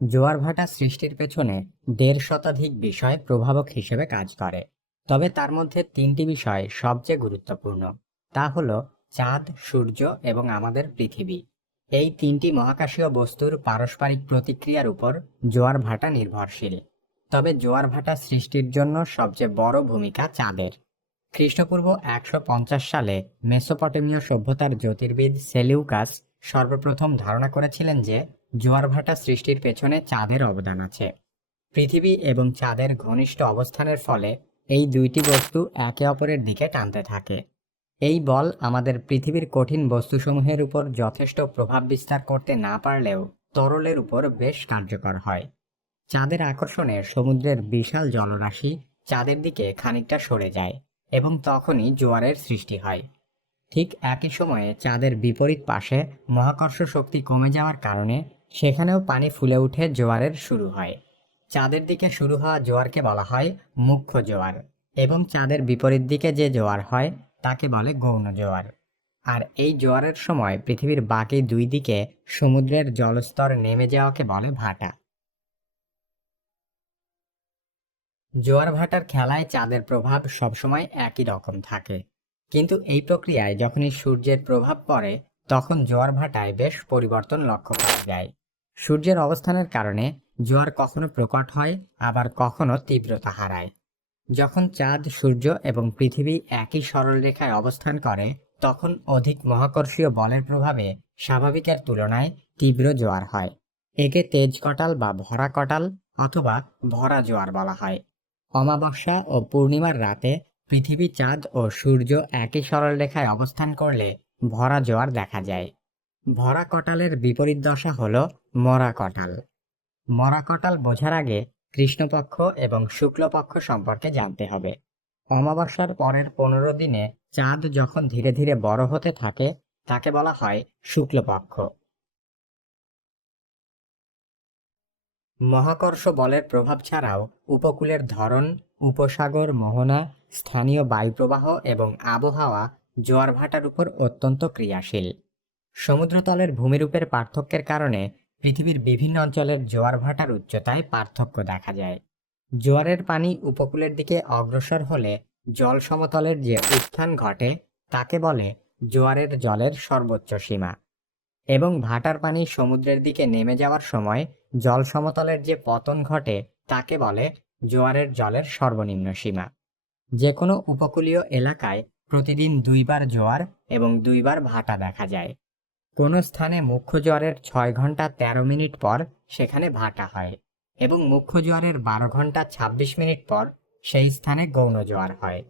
জোয়ার ভাটা সৃষ্টির পেছনে ১.৫ শতাধিক বিষয় প্রভাবক হিসেবে কাজ করে। তবে তার মধ্যে ৩টি বিষয় সবচেয়ে গুরুত্বপূর্ণ। তা হলো চাঁদ, সূর্য এবং আমাদের পৃথিবী। এই ৩টি মহাকাশীয় বস্তুর পারস্পরিক প্রতিক্রিয়ার উপর জোয়ার ভাটা নির্ভরশীল। তবে জোয়ার ভাটা সৃষ্টির জন্য সবচেয়ে বড় ভূমিকা চাঁদের। খ্রিস্টপূর্ব ১৫০ সালে মেসোপটেমীয় সভ্যতার জ্যোতির্বিদ সেলিউকাস সর্বপ্রথম ধারণা করেছিলেন যে জোয়ার ভাটা সৃষ্টির পেছনে চাঁদের অবদান আছে। পৃথিবী এবং চাঁদের ঘনিষ্ঠ অবস্থানের ফলে এই দুইটি বস্তু একে অপরের দিকে টানতে থাকে। এই বল আমাদের পৃথিবীর কঠিন বস্তুসমূহের উপর যথেষ্ট প্রভাব বিস্তার করতে না পারলেও তরলের উপর বেশ কার্যকর হয়। চাঁদের আকর্ষণে সমুদ্রের বিশাল জলরাশি চাঁদের দিকে খানিকটা সরে যায় এবং তখনই জোয়ারের সৃষ্টি হয়। ঠিক একই সময়ে চাঁদের বিপরীত পাশে মহাকর্ষ শক্তি কমে যাওয়ার কারণে সেখানেও পানি ফুলে উঠে জোয়ারের শুরু হয়। চাঁদের দিকে শুরু হওয়া জোয়ারকে বলা হয় মুখ্য জোয়ার এবং চাঁদের বিপরীত দিকে যে জোয়ার হয় তাকে বলে গৌণ জোয়ার। আর এই জোয়ারের সময় পৃথিবীর বাকি দুই দিকে সমুদ্রের জলস্তর নেমে যাওয়াকে বলে ভাটা। জোয়ার ভাটার খেলায় চাঁদের প্রভাব সবসময় একই রকম থাকে, কিন্তু এই প্রক্রিয়ায় যখনই সূর্যের প্রভাব পড়ে তখন জোয়ার ভাটায় বেশ পরিবর্তন লক্ষ্য করা যায়। সূর্যের অবস্থানের কারণে জোয়ার কখনো প্রকট হয়, আবার কখনো তীব্রতা হারায়। যখন চাঁদ, সূর্য এবং পৃথিবী একই সরলরেখায় অবস্থান করে তখন অধিক মহাকর্ষীয় বলের প্রভাবে স্বাভাবিকের তুলনায় তীব্র জোয়ার হয়। একে তেজ কটাল বা ভরা কটাল অথবা ভরা জোয়ার বলা হয়। অমাবস্যা ও পূর্ণিমার রাতে পৃথিবী, চাঁদ ও সূর্য একই সরলরেখায় অবস্থান করলে ভরা জোয়ার দেখা যায়। ভরা কটালের বিপরীত দশা হল মরা কটাল। মরা কটাল বোঝার আগে কৃষ্ণপক্ষ এবং শুক্লপক্ষ সম্পর্কে জানতে হবে। অমাবস্যার পরের ১৫ দিনে চাঁদ যখন ধীরে ধীরে বড় হতে থাকে তাকে বলা হয় শুক্লপক্ষ। মহাকর্ষ বলের প্রভাব ছাড়াও উপকূলের ধরন, উপসাগর মোহনা, স্থানীয় বায়ুপ্রবাহ এবং আবহাওয়া জোয়ার ভাটার উপর অত্যন্ত ক্রিয়াশীল। সমুদ্রতলের ভূমিরূপের পার্থক্যের কারণে পৃথিবীর বিভিন্ন অঞ্চলের জোয়ার ভাটার উচ্চতায় পার্থক্য দেখা যায়। জোয়ারের পানি উপকূলের দিকে অগ্রসর হলে জল সমতলের যে উত্থান ঘটে তাকে বলে জোয়ারের জলের সর্বোচ্চ সীমা, এবং ভাটার পানি সমুদ্রের দিকে নেমে যাওয়ার সময় জল সমতলের যে পতন ঘটে তাকে বলে জোয়ারের জলের সর্বনিম্ন সীমা। যে কোনো উপকূলীয় এলাকায় প্রতিদিন ২ বার জোয়ার এবং ২ বার ভাটা দেখা যায়। কোনো স্থানে মুখ্য জোয়ারের ৬ ঘন্টা ১৩ মিনিট পর সেখানে ভাটা হয় এবং মুখ্য জোয়ারের ১২ ঘন্টা ২৬ মিনিট পর সেই স্থানে গৌণ জোয়ার হয়।